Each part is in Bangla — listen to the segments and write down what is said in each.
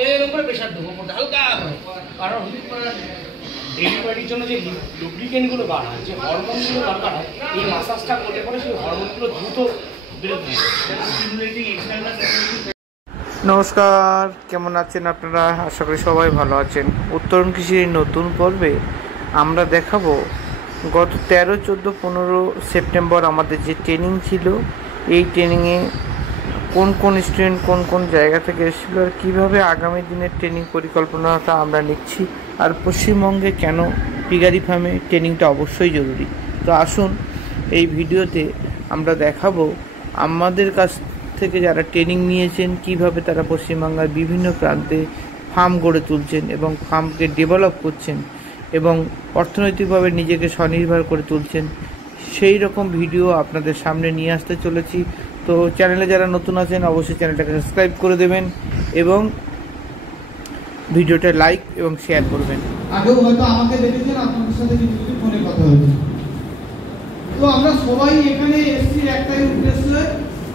এরকম করে প্রেশার দেবো হালকা, কারণ ডেলিভারির জন্য যে লুব্রিকেন্টগুলো বার হয়, যে হরমোনগুলো দরকার হয়, এই মাসাজটা করলে পরে সেই হরমোনগুলো দ্রুত বেরোতে হয়। নমস্কার, কেমন আছেন আপনারা? আশা করি সবাই ভালো আছেন। উত্তরণ কৃষির নতুন পর্বে আমরা দেখাবো গত 13, 14, 15 সেপ্টেম্বর আমাদের যে ট্রেনিং ছিল, এই ট্রেনিংয়ে কোন কোন স্টুডেন্ট কোন কোন জায়গা থেকে এসেছিলো আর কীভাবে আগামী দিনের ট্রেনিং পরিকল্পনাটা আমরা নিচ্ছি, আর পশ্চিমবঙ্গে কেন পিগারি ফার্মে ট্রেনিংটা অবশ্যই জরুরি। তো আসুন এই ভিডিওতে আমরা দেখাবো আমাদের কাছ থেকে যারা ট্রেনিং নিয়েছেন কিভাবে তারা পশ্চিমবাংলার বিভিন্ন প্রান্তে ফার্ম গড়ে তুলছেন এবং ফার্মকে ডেভেলপ করছেন এবং অর্থনৈতিকভাবে নিজেকে স্বনির্ভর করে তুলছেন, সেই রকম ভিডিও আপনাদের সামনে নিয়ে আসতে চলেছি। তো চ্যানেলে যারা নতুন আছেন অবশ্যই চ্যানেলটাকে সাবস্ক্রাইব করে দেবেন এবং ভিডিওটা লাইক এবং শেয়ার করবেন। আগেও হয়তো আমাকে দেখেছেন, আপনাদের সাথে কিছু ফোনে কথা হয়েছে। তো আমরা সবাই এখানে এসছি একটাই উদ্দেশ্য,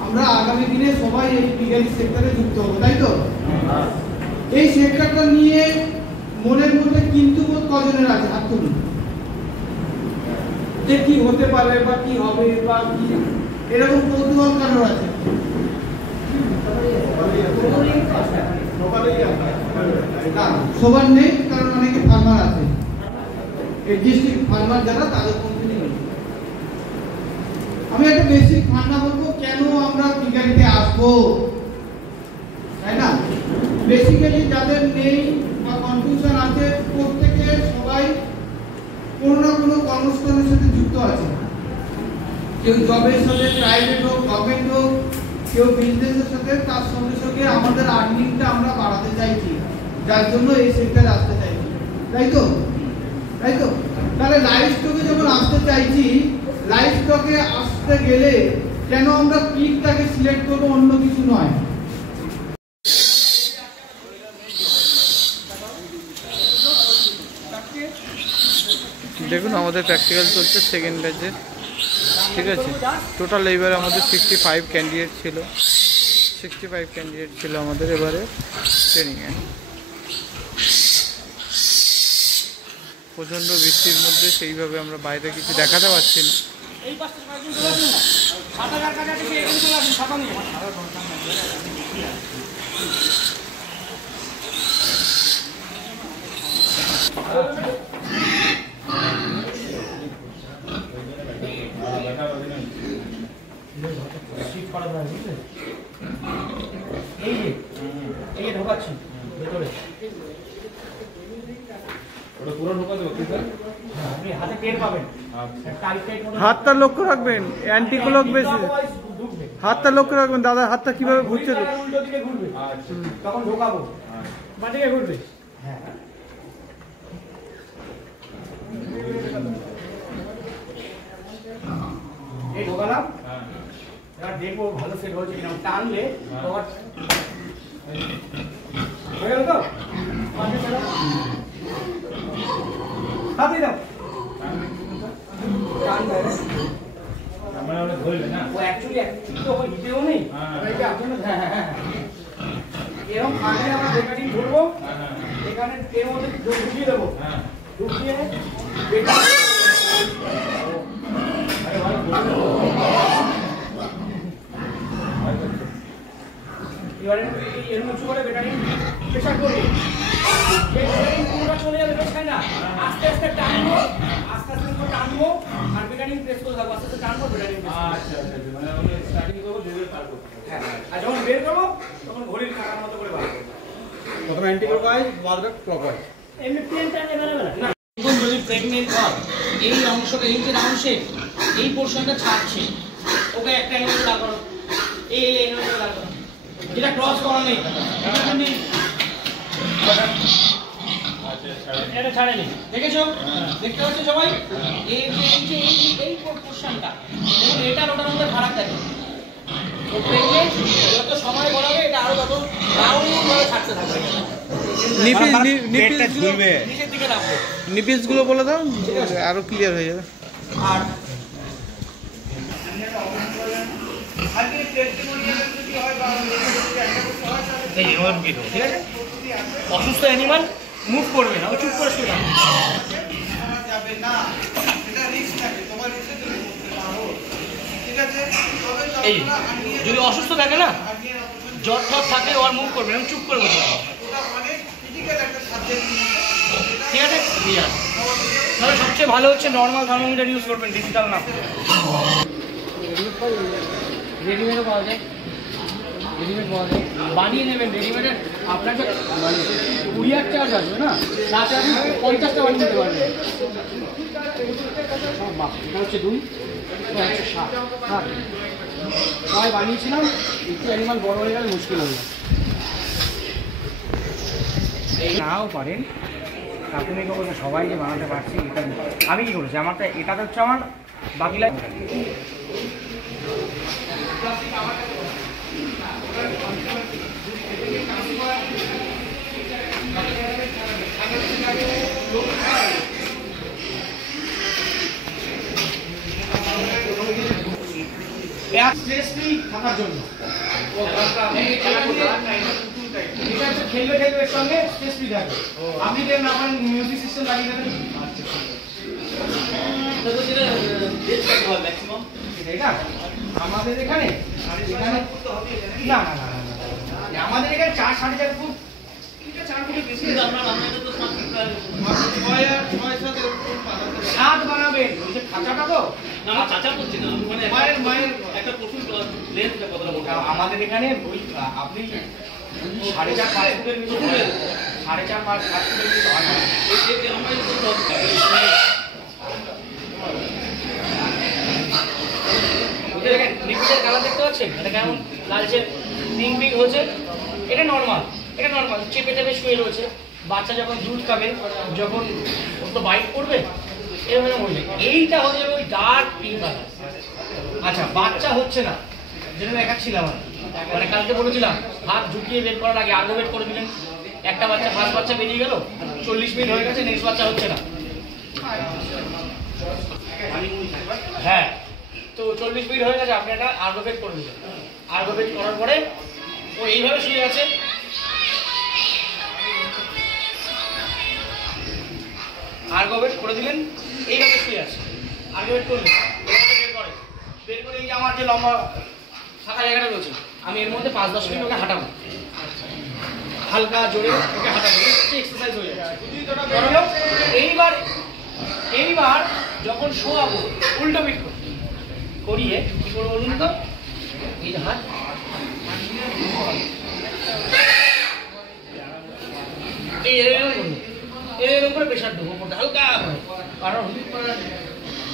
আমরা আগামী দিনে সবাই এই পিগারি সেক্টরে যুক্ত হবো, তাই তো? এই সেক্টরটা নিয়ে মনের মধ্যে কিন্তু কজনের আছে হাত তুলুন, যে কি হতে পারে বা কি হবে বা কি এরকম কৌতূহল কারোর আছে? সবার নেই, কারণ অনেকে ফার্মার আছে, এই ডিস্ট্রিক্ট ফার্মার যারা, তাদের মধ্যে নেই। আমি একটা বেসিক ধারণা বলবো কেন আমরা পিগারিতে আসবো, তাই না? বেসিক্যালি যাদের নেই বা কনফিউশন আছে, প্রত্যেকে সবাই কোনো না কোনো কর্মস্থানের সাথে যুক্ত আছে। কেউ জবের সাথে, প্রাইভেট হোক গভর্নমেন্ট হোক, কেউ বিজনেসের সাথে, তার সঙ্গে সঙ্গে আমাদের আর্নিংটা আমরা বাড়াতে চাইছি, যার জন্য এই সেক্টরে আসতে চাইছি, তাই তো? তাই তো? তাহলে লাইভ স্টকে যখন আসতে চাইছি, লাইভ স্টকে আসতে গেলে কেন আমরা পিকটাকে সিলেক্ট করবো, অন্য কিছু নয়। দেখুন আমাদের প্র্যাকটিক্যাল চলছে সেকেন্ড ব্যাচে, ঠিক আছে? টোটাল এইবারে আমাদের 65 ক্যান্ডিডেট ছিল আমাদের এবারে ট্রেনিংয়ে। প্রচণ্ড বৃষ্টির মধ্যে সেইভাবে আমরা বাইরে কিছু দেখাতে পারছি না। ঢোকাচ্ছি ভেতরে, হাতে টের পাবেন, হাতটা লক্ষ্য রাখবেন, অ্যান্টি ক্লক বেশি, হাতটা লক্ষ্য রাখবেন। দাদা হাতটা কিভাবে ঘুরছে, উল্টো দিকে ঘুরবে, তখন ঢোকাবো, বাঁদিকে ঘুরবে। হ্যাঁ, এই ঢোকালাম, এবার দেখবো ভালো সেট হয়েছে কিনা। টানলে হয়ে গেল তো, হাতে দাও, এরকম কানে আমরা বেকারিং ধরবো, এখানে এর মধ্যে ঢুকিয়ে দেবো, ঢুকিয়ে এবারে এর উঁচু করে বেকারিং প্রেশার করবো, পুরোটা চলে যাবে, তাই না? আস্তে আস্তে টানবো, আস্তে আস্তে টানবো আর বেকারিং প্রেস করে থাকবো, আস্তে আস্তে টানবো, বেকারিং। আচ্ছা, মানে আমি স্টার্টিং করবো, ধীরে পার করবো। হ্যাঁ, আর যখন বের করবো তখন ঘড়ির কাটার মতো করে বার করবো। প্রথমে অ্যান্টি ক্লকওয়াইজ, বারবার ক্লকওয়াইজ। এমনি প্লেন টাইমে বেরোবে না। যদি প্রেগনেন্ট হয়, এই অংশটা, এই যে রাউন্ড শেপ, এই পোর্শনটা ছাড়ছে, ওকে একটা এনে লাগো, এই এনে লাগো, যেটা ক্রস করা নেই, এটা ছাড়েনি, দেখেছো? দেখতে পাচ্ছ সবাই? এই যে এই পোর্শনটা, এবং এটার ওটার মধ্যে ফারাক থাকে। তো প্রেগনেন্ট যত সময় বড়াবে, এটা আরো তত রাউন্ড ভাবে ছাড়তে থাকবে। নিচের দিকে রাখবে, নিপিলস গুলো বলে দাও, আরো ক্লিয়ার হয়ে যাবে। আর এই এভাবে ঢুকিয়ে দেবো, ঠিক আছে? অসুস্থ অ্যানিমাল মুভ করবে না, ও চুপ করে শুয়ে থাকবে। যাবে না, এটা রিস্ক থাকে, তোমার রিস্কে তুমি করতে পারো, ঠিক আছে? তবে এই যদি অসুস্থ থাকে না, জ্বর ঠর থাকে, ও আর মুভ করবে না, চুপ করে বসে থাকবে। ওটা অনেক ক্রিটিক্যাল একটা সাবজেক্ট, ঠিক আছে? তাহলে সবচেয়ে ভালো হচ্ছে নর্মাল থার্মোমিটার ইউজ করবেন, ডিজিটাল না। রেডিমেডও পাওয়া যায়, রেডিমেড পাওয়া যায়, বানিয়ে নেবেন। রেডিমেডের আপনাকে কুরিয়ার চার্জ আসবে না, তাতে আপনি 50টা বানিয়ে নিতে পারবেন। এটা হচ্ছে 2, এটা হচ্ছে 7। সবাই বানিয়েছিলাম, একটু অ্যানিমাল বড় হয়ে গেলে মুশকিল হয়ে যায়। নাও পারেন, আপনি বলবেন সবাই যে বানাতে পারছি, এটা আমি কি করেছি, আমারটা এটাতে হচ্ছে আমার বাকি লাইফ। থাকার জন্য খেলবে খেলবে সঙ্গে স্ট্রেস ফ্রি থাকবে। আপনি দেবেন আপনার মিউজিক সিস্টেম লাগিয়ে দেবেন, এটা আমাদের এখানে না না না না, আমাদের এখানে 4-4.5 ফুট, 4 ফুটের বেশি। ছাদ বানাবেন, ওই যে খাঁচাটা তো না চাচা করছি না, মানে মায়ের একটা পশুর লেন্থটা কতটা বড়। আমাদের এখানে ওই আপনি 4.5-5 ফুটের নিচে 4.5-5 ফুটের নিচে হয় না। দেখেন লিকুইডের কালার দেখতে পাচ্ছেন, এটা কেমন লালচে পিঙ্ক হচ্ছে। এটা নর্মাল, এটা নর্মাল চেপে চেপে শুয়ে রয়েছে। বাচ্চা যখন দুধ খাবে, যখন ওর তো বাইট করবে, এরকম হয়ে যায়। এইটা হয়ে যাবে ওই ডার্ক পিঙ্ক কালার। আচ্ছা, বাচ্চা হচ্ছে না, যেটা দেখাচ্ছিলাম মানে কালকে বলেছিলাম, হাত ঢুকিয়ে বের করার আগে আগে বের করে দিলেন। একটা বাচ্চা, ফার্স্ট বাচ্চা বেরিয়ে গেল, 40 মিনিট হয়ে গেছে, নেক্সট বাচ্চা হচ্ছে না। হ্যাঁ, তো 40 মিনিট হয়ে গেছে, আপনি একটা আর্গোবেট করে দিলেন। আর্গোবেট করার পরে ও এইভাবে শুয়ে আছে। আর্গোবেট করে দিলেন, এইভাবে শুয়ে আছে। আর্গোবেট করলেন, বের করে এই যে আমার যে লম্বা ফাঁকা জায়গাটা রয়েছে, আমি এর মধ্যে 5-10 মিনিট ওকে হাঁটাবো, হালকা জোরে ওকে হাঁটাবো, এক্সারসাইজ হয়ে যাচ্ছে। এইবার যখন শোয়াবো উল্টো পিঠ করিয়ে কি করবো বলুন তো, এই হাত এরকম করে প্রেশার দেবো হালকা করে। কারণ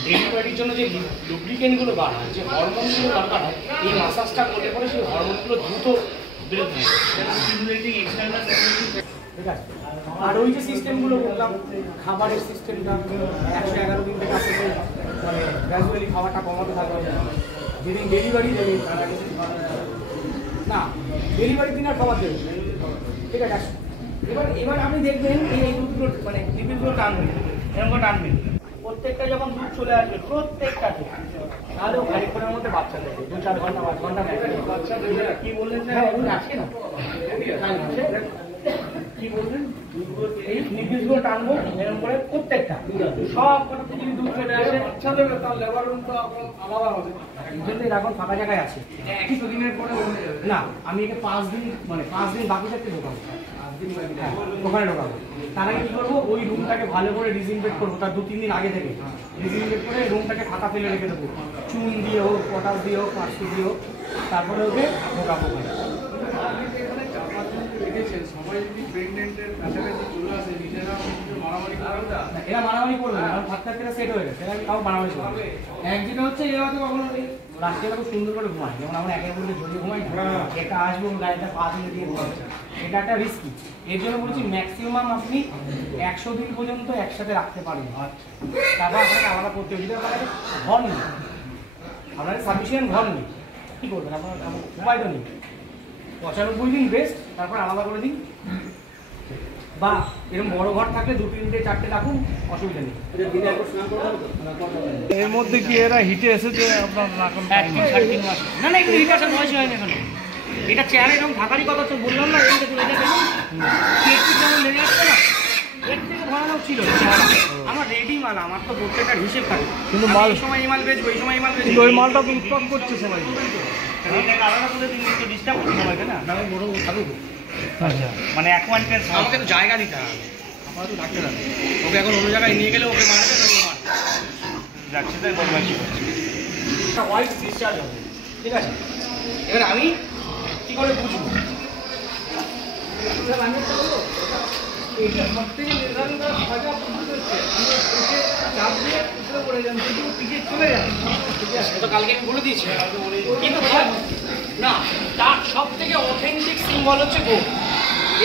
ডেলিভারির জন্য যে লুব্রিকেন্টগুলো বার হয়, যে হরমোনগুলো দরকার হয়, এই মাসাজটা করলে পরে সেই হরমোনগুলো দ্রুত বেরোতে হয়। ঠিক আছে। আর ওই যে সিস্টেমগুলো বললাম, খাবারের সিস্টেমটা 111 দিন থেকে আসতে মানে গ্র্যাজুয়ালি খাবারটা কমাতে থাকবে। যেদিন ডেলিভারি দেবে না, ডেলিভারির দিন আর খাবার দেবে, ঠিক আছে। এবার আপনি দেখবেন এই দুধগুলো মানে লিপিডগুলো টানবেন, এরকম করে টানবেন। প্রত্যেকটা যখন দুধ চলে আসবে, প্রত্যেকটাতে তাহলে খানিকক্ষণের মধ্যে বাচ্চা দেবে, 2-4 ঘন্টা 5 ঘন্টা কি বললেন? হ্যাঁ, এগুলো আছে না, কি বলবেন? এই লিপিডগুলো টানবো এরকম করে প্রত্যেকটা, সব কটাতে যদি দুধ চলে আসে, তার লেবার রুম তো আলাদা হবে। এখন ফাঁকা জায়গায় আছে, একই দিনের পরে না, আমি একে 5 দিন মানে 5 দিন বাকি থাকতে ঢোকাবো, ওখানে ঢোকাবো। তার আগে কি করবো, ওই রুমটাকে ভালো করে ডিসইনফেক্ট করবো, তার 2-3 দিন আগে থেকে ডিসইনফেক্ট করে রুমটাকে খাতা ফেলে রেখে দেবো, চুন দিয়ে হোক, পটাশ দিয়ে হোক, প্লাস্টিক দিয়ে হোক, তারপরে ওকে ঢোকাবো। সবাই যদি প্রেগনেন্টের কাছাকাছি চলে আসে, নিজেরা মারামারি করবে না, এরা মারামারি করবে না, কারণ ভাত থাকতে সেট হয়ে গেছে, এরা তাও মারামারি করবে। একদিকে হচ্ছে এরা হয়তো কখনো রাত্রিবেলা খুব সুন্দর করে ঘুমায়, যেমন আমরা একে বলতে জড়িয়ে ঘুমাই না, এটা আসবে গাড়িটা পা দিয়ে দিয়ে ঘুমাচ্ছে, এটা একটা রিস্কি। এর জন্য বলছি ম্যাক্সিমাম আপনি 100 দিন পর্যন্ত একসাথে রাখতে পারেন, তারপর আপনাকে আলাদা করতে হবে। যদি আপনাদের ঘর নেই, আপনাদের সাফিসিয়েন্ট ঘর নেই, কী করবেন? আপনার উপায় তো নেই। 95 দিন বেস্ট, তারপর আলাদা করে দিন। বা এরকম বড় ঘর থাকলে 2, 3, 4টে রাখুন, অসুবিধা নেই। দিনে একবার স্নান করতে হবে তো? এর মধ্যে কি এরা হিটে এসেছে আপনার এখন? 3.5 মাস। না না, এগুলো হিট আসার বয়স হয়নি এখনো। এটা চেয়ারে এরকম থাকারই কথা, তো বললাম না, এই দেখুন এটা দেখুন কেকটি যেমন লেগে আসছে না, এর থেকে ভয়ানক ছিল চেহারা। আমার রেডি মাল, আমার তো প্রত্যেকটা হিসেব থাকে, কিন্তু আমি মাল এই সময় এই মাল বেচবো, এই সময় এই মাল বেচবো। ওই মালটা তো উৎপাদন করছে সবাই। এটাকে আলাদা করে দিন, একটু ডিস্টার্ব করতে সবাইকে না। না, আমি বড় থাকুক, আচ্ছা, মানে অ্যাকোয়ান্টেন্স আমাকে তো জায়গা দিতে হবে, আমার তো থাকতে হবে। ওকে এখন অন্য জায়গায় নিয়ে গেলে ওকে মারবে, তো মারবে যাচ্ছে তাই বদমাইশি করছে। একটা হোয়াইট ডিসচার্জ হবে, ঠিক আছে? এবার আমি কী করে বুঝবো? এটা সব থেকে নির্ধারণ করা সহজা পদ্ধতি হচ্ছে আমি এসে চাপ দিয়ে উপরে পড়ে যান, কিন্তু পিছিয়ে চলে যায়, ঠিক আছে? তো কালকে আমি বলে দিয়েছি, কিন্তু না, তার সব থেকে অথেন্টিক সিম্বল হচ্ছে গোল।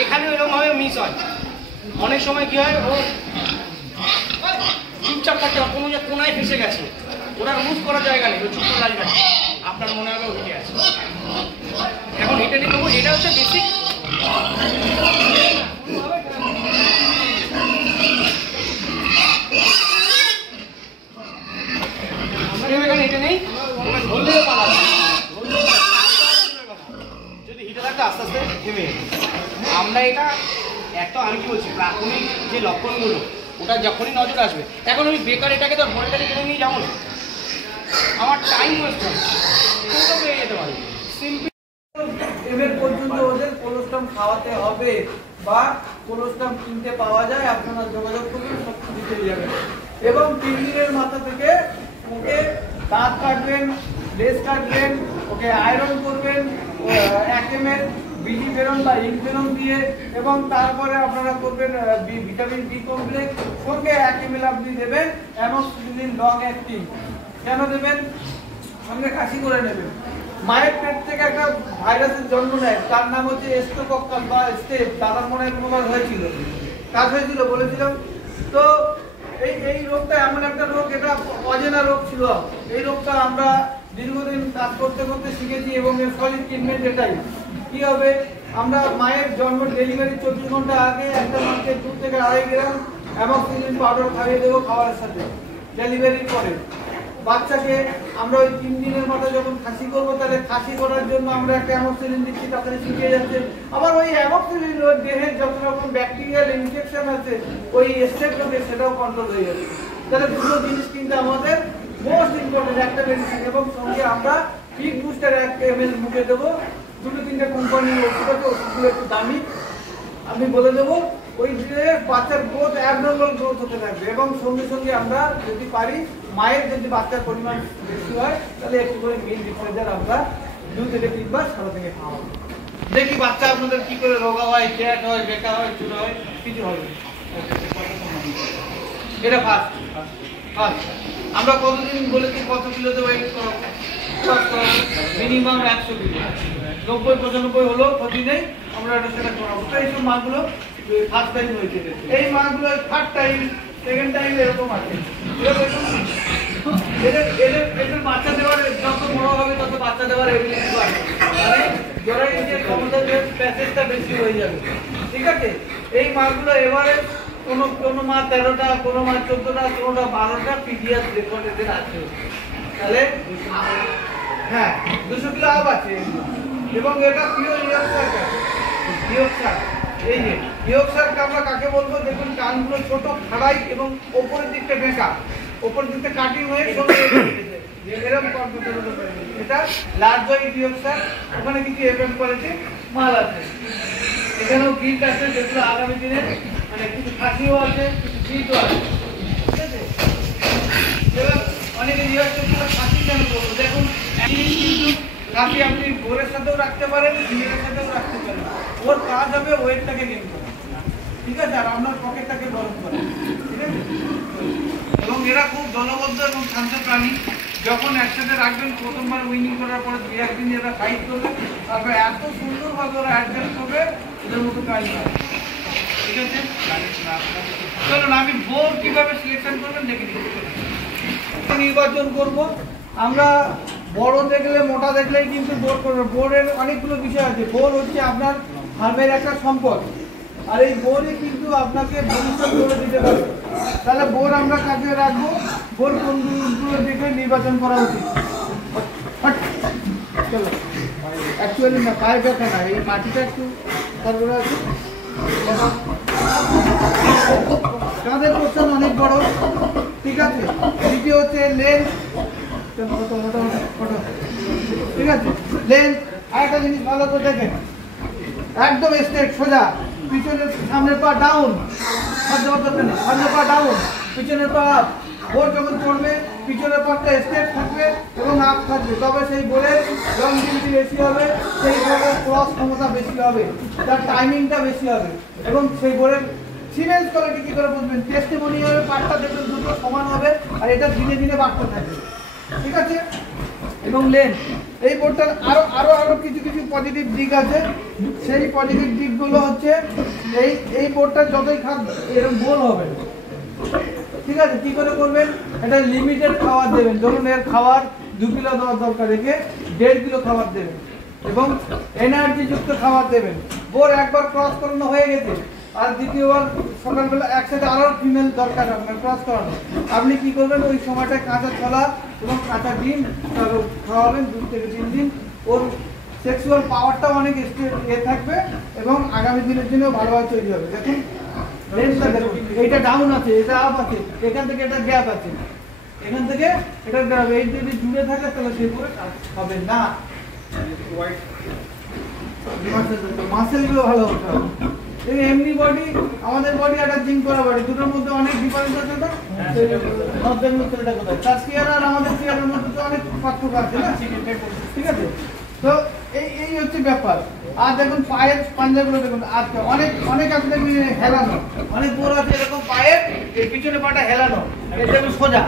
এখানে এরকমভাবে মিস হয়, অনেক সময় কী হয়, ও চুপচাপ থাকতে হবে, কোনো কোনায় ফেসে গেছে, ওরা মুভ করার জায়গা নেই, ও চুপ করে দাঁড়িয়ে থাকে, আপনার মনে হবে ও হেঁটে আছে। এখন হেঁটে নিয়ে নেবো, এটা হচ্ছে বেসিক। এখানে হেঁটে নেই, ধরলেও পালাবে, যদি হিটে থাকতে আস্তে আস্তে থেমে যাবে। আমরা এটা একটা, আমি কি বলছি, প্রাথমিক যে লক্ষণগুলো ওটা যখনই নজর আসবে, এখন আমি বেকার এটাকে তো ভোরেটাকে কিনে নিয়ে যাবো না, আমার টাইম ওয়েস্ট হবে, ওটা পেয়ে যেতে পারি সিম্পল। এবার পর্যন্ত ওদের কোলোস্টাম খাওয়াতে হবে বা কোলোস্টাম কিনতে পাওয়া যায়, আপনারা যোগাযোগ করবেন, সব কিছু পেয়ে যাবেন। এবং 3 দিনের মাথা থেকে ওকে দাঁত কাটবেন, লেজ কাটবেন, ওকে আয়রন করবেন 1 ml বিজি বেরন বা ইনফেরন দিয়ে, এবং তারপরে আপনারা করবেন ভিটামিন বি কমপ্লেক্স, সঙ্গে 1 ml আপনি দেবেন অ্যামোক্সিসিলিন লং অ্যাক্টিং। কেন দেবেন? সঙ্গে কাশি করে নেবেন। মায়ের পেট থেকে একটা ভাইরাসের জন্ম নেয়, তার নাম হচ্ছে স্টোকক্কাল বা স্টেপ। দাদার মনে প্রকার হয়েছিল, কাজ হয়েছিল বলেছিলাম। তো এই রোগটা এমন একটা রোগ, এটা অজানা রোগ ছিল। এই রোগটা আমরা দীর্ঘদিন কাজ করতে করতে শিখেছি, এবং এর সলিড ট্রিটমেন্ট এটাই। কি হবে, আমরা মায়ের জন্ম ডেলিভারি 24 ঘন্টা আগে একটা মাকে 2 থেকে 2.5 গ্রাম অ্যামোক্সিসিলিন পাউডার খাইয়ে দেবো খাবারের সাথে। ডেলিভারির পরে বাচ্চাকে আমরা ওই 3 দিনের মাথায় যখন খাসি করবো, তাহলে খাসি করার জন্য আমরা একটা অ্যামোক্সিলিন দিচ্ছি, তাড়াতাড়ি শুকিয়ে যাচ্ছে। আবার ওই অ্যামোক্সিলিন ওই দেহের যত রকম ব্যাকটেরিয়াল ইনফেকশন আছে ওই স্টেপটাতে, সেটাও কন্ট্রোল হয়ে যাচ্ছে। তাহলে দুটো জিনিস কিন্তু আমাদের মোস্ট ইম্পর্টেন্ট, একটা মেডিসিন, এবং সঙ্গে আমরা পিক বুস্টার 1 ml মুখে দেবো। 2-3টে কোম্পানির ওষুধ আছে, ওষুধগুলো একটু দামি, আমি বলে দেবো। ওই দিনে বাচ্চার গ্রোথ অ্যাবনর্মাল গ্রোথ হতে থাকবে, এবং সঙ্গে সঙ্গে আমরা যদি পারি, মায়ের যদি বাচ্চার পরিমাণ বেশি হয়, তাহলে একটু করে মিল ডিফারেন্সার আমরা 2 থেকে 3 বার সারা থেকে খাওয়াবো। দেখি বাচ্চা আপনাদের কি করে রোগা হয়, ক্যাট হয়, বেকা হয়, চুল হয়, কিছু হবে। এটা ফার্স্ট। আমরা কতদিন বলেছি কত কিলোতে ওয়েট করাবো? Minimum 100 kilo. 90-95 হলো ক্ষতি নেই, আমরা এটা সেটা করাবো। তো এইসব মাছগুলো ফার্স্ট টাইম হয়েছে, এই মাছগুলো থার্ড টাইম, সেকেন্ড টাইম এরকম আছে। এদের বাচ্চা দেওয়ার যত বড় হবে তত বাচ্চা দেওয়ার এবিলিটি বাড়বে, মানে জরায়ুর ক্ষমতা, প্যাসেজটা বেশি হয়ে যাবে, ঠিক আছে? এই মাছগুলো এবারে কোনো মাছ 13টা, কোনো মাছ 14টা, কোনোটা 12টা পিডিএস রেকর্ড এদের আছে। তাহলে হ্যাঁ 200 কিলো আপ আছে, এবং এটা পিওর ইয়র্কশায়ার। এই যে ইয়র্কশায়ারটা আমরা কাকে বলবো? দেখুন কানগুলো ছোট, খাড়াই, এবং ওপরের দিকটা বেঁকা, ওপরের দিকটা কাটিং হয়ে সঙ্গে এরকম কম্পিউটার। এটা লার্জ ওয়াইট ইয়র্কশায়ার, ওখানে কিছু এফএম কোয়ালিটি মাল আছে, এখানেও গিট আছে, যেগুলো আগামী দিনে মানে কিছু খাসিও আছে, কিছু গিটও আছে, ঠিক আছে? এবার অনেকে জিজ্ঞাসা করছিল খাসি কেন করবো? দেখুন কিন্তু খাসি আপনি ভোরের সাথেও রাখতে পারেন, দিনের সাথেও রাখতে পারেন। ওর কাজ হবে ওয়েটটাকে গেইন করা, ঠিক আছে, আর আপনার পকেটটাকে গরম করা, ঠিক আছে? এবং এরা খুব দলবদ্ধ এবং শান্ত প্রাণী। যখন একসাথে রাখবেন, প্রথমবার উইনিং করার পরে 2-1 দিন এরা ফাইট করবে, তারপরে এত সুন্দরভাবে ওরা অ্যাডজাস্ট করবে, ওদের মতো কাজ হয়, ঠিক আছে? চলুন আমি বোর কিভাবে সিলেকশন করবেন দেখে দিচ্ছি। নির্বাচন করব আমরা, বড় দেখলে মোটা দেখলেই কিন্তু বোর করবো। বোরের অনেকগুলো বিষয় আছে। বোর হচ্ছে আপনার ফার্মের একটা সম্পদ, আর এই বোর্ডে কিন্তু আপনাকে ভবিষ্যৎ করে দিতে পারে। তাহলে বোর্ড আমরা কাজে রাখবো, বোর্ড কোনগুলো দেখে নির্বাচন করা উচিত। চলো অ্যাকচুয়ালি না, পায়ে ব্যথা না, এই মাটিটা একটু তারপরে আছে। কাঁধের পোর্শন অনেক বড়, ঠিক আছে। দ্বিতীয় হচ্ছে লেন্থ, ঠিক আছে, লেন্থ। আরেকটা জিনিস ভালো করে দেখেন, একদম স্ট্রেট সোজা, পিছনের সামনের পা ডাউন, সামনের পা ডাউন, পিছনের পা আপ। বোর্ড যখন চড়বে পিছনের পাটা স্ট্রেট থাকবে এবং আপ থাকবে, তবে সেই বোর্ডের লংজিভিটি বেশি হবে, সেই বোর্ডের ক্রস ক্ষমতা বেশি হবে, তার টাইমিংটা বেশি হবে এবং সেই বোর্ডের সিমেন্স কোয়ালিটি কি করে বুঝবেন? টেস্টিমোনিয়ালের পার্টটা দেখবেন দুটো সমান হবে আর এটা ধীরে ধীরে বাড়তে থাকবে, ঠিক আছে। এবং লেন্থ, এই বোর্ডটার আরো কিছু পজিটিভ দিক আছে। সেই পজিটিভ দিকগুলো হচ্ছে এই বোর্ডটা যতই খান এরকম গোল হবে, ঠিক আছে। কি করে করবেন? এটা লিমিটেড খাবার দেবেন। ধরুন এর খাবার 2 কিলো দেওয়ার দরকার, রেখে 1.5 কিলো খাবার দেবেন এবং এনার্জি যুক্ত খাবার দেবেন। বোর্ড একবার ক্রস করানো হয়ে গেছে আর দ্বিতীয়বার সকালবেলা একসাথে আরো ফিমেল দরকার আপনার ক্রস করানো। আপনি কি করবেন? ওই সময়টা কাঁচা ছোলা এবং কাঁচা ডিম খাওয়াবেন 2 থেকে 3 দিন। ওর সেক্সুয়াল পাওয়ারটাও অনেক থাকবে এবং আগামী দিনের জন্য ভালোভাবে তৈরি হবে। দেখুন লেন্সটা দেখুন, এইটা ডাউন আছে, এটা আপ আছে, এখান থেকে এটা গ্যাপ আছে, এখান থেকে এটা গ্যাপ। এই যদি জুড়ে থাকে তাহলে সে করে হবে না। মাসেলগুলো ভালো হতে হবে। এমনি বডি, আমাদের বডি একটা জিম করা বডি, দুটোর মধ্যে অনেক ডিফারেন্স আছে না? নর্দার্ন মিস্ত্রিটা কোথায়? তার চেয়ার আর আমাদের চেয়ারের মধ্যে তো অনেক পার্থক্য আছে না, ঠিক আছে। তো এই হচ্ছে ব্যাপার। আর দেখুন পায়ের পাঞ্জাগুলো দেখুন, আজকে অনেক আছে দেখুন হেলানো, অনেক বড় আছে এরকম পায়ের এই পিছনে পাটা হেলানো, এটা দেখুন সোজা।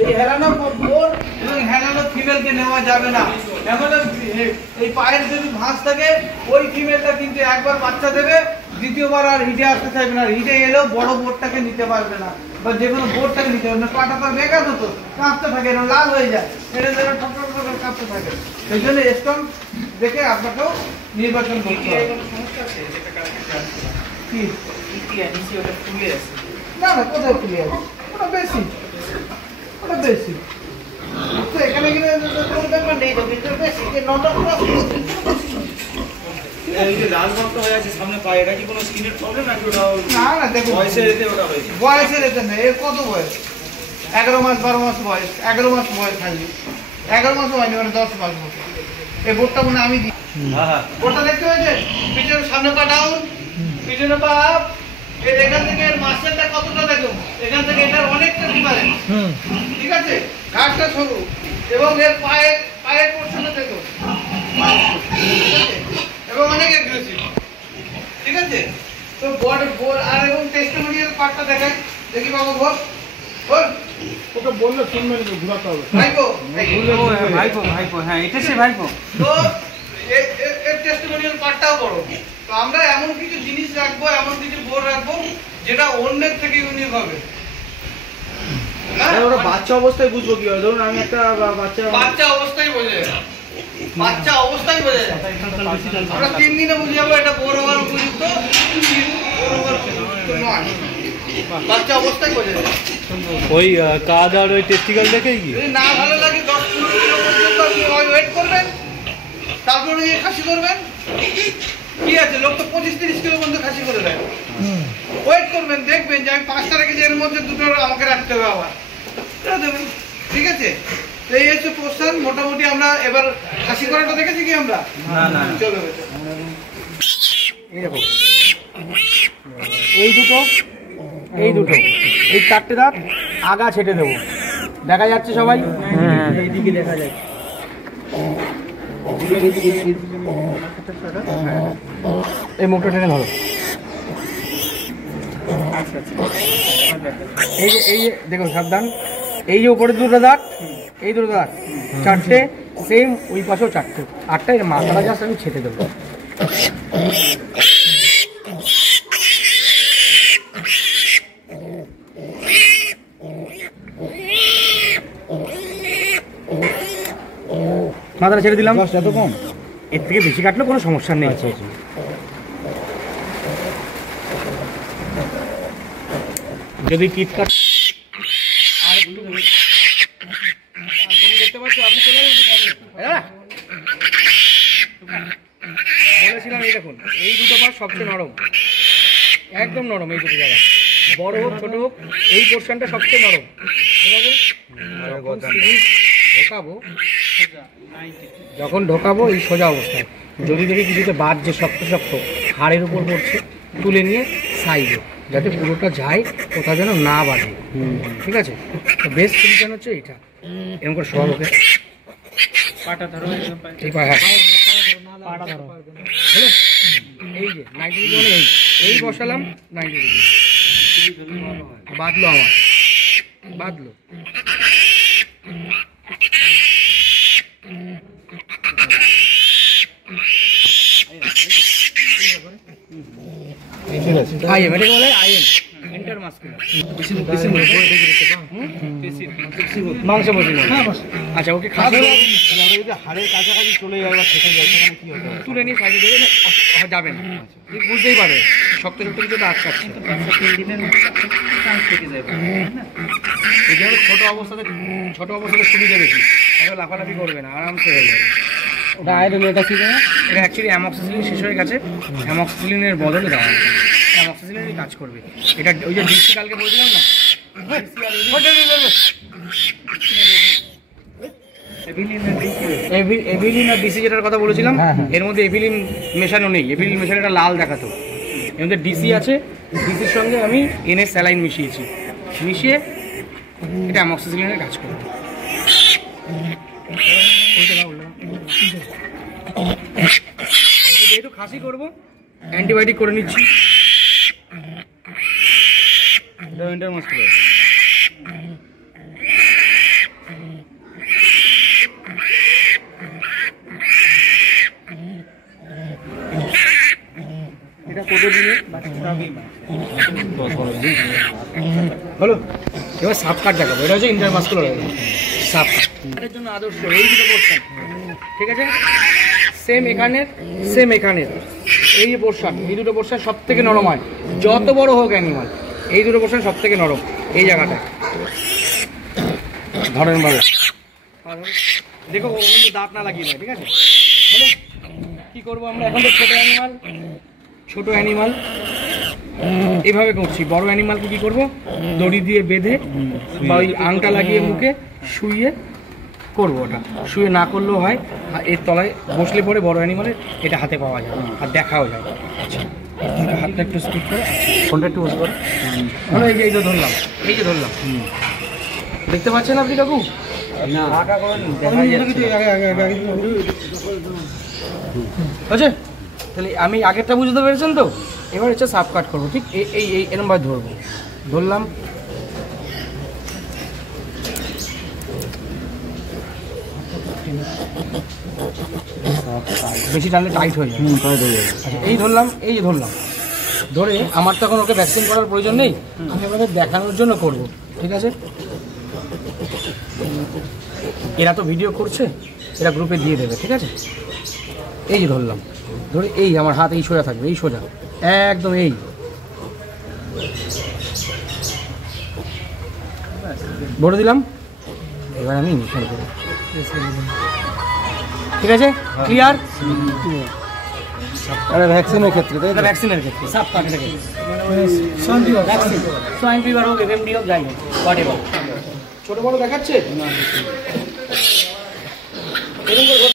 এই হেলানো বোর এবং হেলানো ফিমেলকে নেওয়া যাবে না। এমন এই পায়ের যদি ভাঁজ থাকে ওই ফিমেলটা কিন্তু একবার বাচ্চা দেবে, দ্বিতীয়বার আর হিটে আসতে চাইবে না। হিটে এলেও বড় বোর্ডটাকে নিতে পারবে না বা যে কোনো বোর্ডটাকে নিতে পারবে না। পাটা তো বেকার হতো, কাঁপতে থাকে, এরকম লাল হয়ে যায়, এটা যেন ঠক কাঁপতে থাকে। সেই জন্য স্ট্রং দেখে আপনাকেও নির্বাচন করতে হবে। না কোথাও ফুলে আছে, ওটা বেশি তো এখানে ব্যাপার নেই তো, কিন্তু বেশি যে নর্মাল এই যে লাল ভাবটা হয়ে আছে সামনে পায়ে, এটা কি কোনো স্কিনের প্রবলেম নাকি ওটা না দেখুন বয়সের এতে ওটা হয়েছে? বয়সের এতে নেই। এর কত বয়স? 11 মাস 12 মাস বয়স, 11 মাস বয়স খালি, 11 মাস হয়নি, মানে 10 মাস মতো। এই বোর্ডটা মনে আমি দিই, বোর্ডটা দেখতে পেয়েছেন? পিছনে সামনে পা ডাউন, পিছনে পা আপ। এখান থেকে এর মাসেলটা কতটা দেখুন, এখান থেকে এটার অনেকটা ডিফারেন্স, ঠিক আছে। ঘাটটা সরু এবং এর পায়ের পোর্শনটা দেখুন এবং অনেক অ্যাগ্রেসিভ, ঠিক আছে। তো বোর্ড আর এবং টেস্টিমোনিয়াল পার্টটা দেখাই, দেখি বাবু বল ওকে বললে শুনবে না, ঘুরাতে হবে। ভাইপো ভাইপো, হ্যাঁ এটা সে ভাইপো। তো এর টেস্টিমোনিয়াল পার্টটাও বড়। তো আমরা এমন কিছু জিনিস রাখবো, এমন কিছু বোর্ড রাখবো যেটা অন্যের থেকে ইউনিক হবে। ওরা বাচ্চা অবস্থায় বুঝবো কি হয়? ধরুন আমি একটা বাচ্চা অবস্থায় বোঝে, বাচ্চা অবস্থায় বোঝে। আমরা 3 দিনে বুঝে যাবো এটা বড় হওয়ার উপযুক্ত, বড় হওয়ার উপযুক্ত নয়, বাচ্চা অবস্থায় বোঝে। ওই কাজ আর ওই টেস্টিক্যাল দেখেই কি যদি না ভালো লাগে 10-15 কিলো পর্যন্ত আপনি ওয়েট করবেন, তারপরে গিয়ে খাসি করবেন। কি আছে, লোক তো 25-30 কিলো পর্যন্ত খাসি করে দেয়। ওয়েট করবেন, দেখবেন যে আমি 5টা রেখেছি, এর মধ্যে 2টো আমাকে রাখতে হবে আবার, দেবেন, ঠিক আছে। তো এই হচ্ছে পোর্শন মোটামুটি। আমরা এবার খাসি করাটা দেখেছি কি আমরা? না চলো এই দুটো এই 4টে দাঁত আগা ছেটে দেবো, দেখা যাচ্ছে সবাই? এইদিকে দেখা যায়, এই মুখটা টেনে ধরো। এই যে দেখুন সাবধান, এই যে উপরে 2টো দাঁত, এই 2টো দাঁত 4টে, সেম ওই পাশেও 4টে, 8টা। এর মাথাটা জাস্ট আমি ছেটে দেবো। মাথাটা ছেড়ে দিলাম, এত কম, এর থেকে বেশি কাটলে কোনো সমস্যা নেই। যদি কিটকাট আর একটু তুমি দেখতে পাচ্ছ, আপনি চলে বলেছিলাম। এই দেখুন, এই দুটো পাশ সবচেয়ে নরম, একদম নরম। এই দুটো জায়গা বড় হোক ছোট হোক, এই পোর্শনটা সবচেয়ে নরম। যখন ঢোকাবো এই সোজা অবস্থায়, যদি দেখি কিছুতে বাদ যে শক্ত শক্ত হাড়ের উপর পড়ছে, তুলে নিয়ে সাইডে, যাতে পুরোটা যায়, কোথাও যেন না বাঁধে। ঠিক আছে, তো বেস্ট পজিশন হচ্ছে এইটা। এরকম করে শোয়া ওকে, পাটা ধরো, ঠিক আছে, পাটা ধরো। এই যে 90 ডিগ্রি, এই বসালাম 90 ডিগ্রি, বাঁধলো আমার, বাঁধলো। আইএম, এটাকে বলে আইএম, ইন্টারমাসকুলার মাংসপেশি। আচ্ছা, ওকে খাবে, হাড়ের কাছাকাছি চলে যাবে বা থেকে যায়, সেখানে কি হবে? তুলে নিয়ে সাইডে দেবে, যাবে না, ঠিক বুঝতেই পারবে, শক্ত শক্ত কিছু আটকাচ্ছে। এই জন্য ছোট অবস্থাতে সুবিধা বেশি, তাহলে লাফালাফি করবে না, আরামসে হয়ে যাবে। ওটা আয়রন, এটা কি দেবে? এটা অ্যাকচুয়ালি অ্যামক্সিসিলিন শেষ হয়ে গেছে, অ্যামক্সিসিলিনের বদলে দেওয়া হবে, অ্যামক্সিসিলিনই কাজ করবে। এটা ওই যে ডিসি কালকে বলছিলাম না, এভিলিন আর ডিসি যেটার কথা বলেছিলাম, এর মধ্যে এভিলিন মেশানো নেই। এভিলিন মেশানো এটা লাল দেখাতো, এর মধ্যে ডিসি আছে। ডিসির সঙ্গে আমি এনএস স্যালাইন মিশিয়েছি, মিশিয়ে এটা অ্যামক্সিসিলিনের কাজ করবে। যেহেতু খাসি করবো, অ্যান্টিবায়োটিক করে নিচ্ছি। এটা কত দিলে হলো? এবার সাপ কাট দেখাবো। এটা হচ্ছে ইন্টারমাসকুলার সাপ কাটের জন্য আদর্শ এই দুটো পোর্শন। ঠিক আছে, সেম এখানের এই যে পোর্শন, এই দুটো পোর্শন সব থেকে নরম হয়, যত বড় হোক অ্যানিমাল। এই দুটো পোর্শন সব থেকে নরম, এই জায়গাটা ধরেন ভালো দেখো, ও কিন্তু দাঁত না লাগিয়ে দেয়। ঠিক আছে, হলো? কি করবো আমরা এখন? ছোট অ্যানিমাল এইভাবে করছি। বড় অ্যানিমালকে কি করব? দড়ি দিয়ে বেঁধে বা ওই আংটা লাগিয়ে মুখে শুইয়ে করবো। ওটা শুয়ে না করলেও হয়, এর তলায় বসলে পরে বড় অ্যানিমালের এটা হাতে পাওয়া যায় আর দেখাও যায়। আচ্ছা, হাতটা একটু স্পিড করে, ফোনটা একটু বসে করো। হলো, এই যে ধরলাম, এই যে ধরলাম, দেখতে পাচ্ছেন আপনি কাকু? আচ্ছা, তাহলে আমি আগেরটা বুঝতে পেরেছেন তো? এবার হচ্ছে সাপ কাট করবো। ঠিক এই এরমভাবে ধরবো, ধরলাম, বেশি টানলে টাইট হয়ে যাবে। আচ্ছা, এই ধরলাম, এই যে ধরলাম, ধরে আমার তো এখন ওকে ভ্যাকসিন করার প্রয়োজন নেই, আমি আপনাদের দেখানোর জন্য করব। ঠিক আছে, এরা তো ভিডিও করছে, এরা গ্রুপে দিয়ে দেবে। ঠিক আছে, এই যে ধরলাম, ধরে এই আমার হাত এই সোজা থাকবে, এই সোজা একদম, এই ভরে দিলাম। এবার আমি ইনজেকশন করব। ঠিক আছে, ক্লিয়ার? ভ্যাকসিনের ক্ষেত্রে, এটা ভ্যাকসিনের ক্ষেত্রে, সাপ কাটের ক্ষেত্রে, সোয়াইন ফিভার হোক, এফএমডি হোক, যাই হোক, হোয়াট এভার। ছোট বড় দেখাচ্ছে।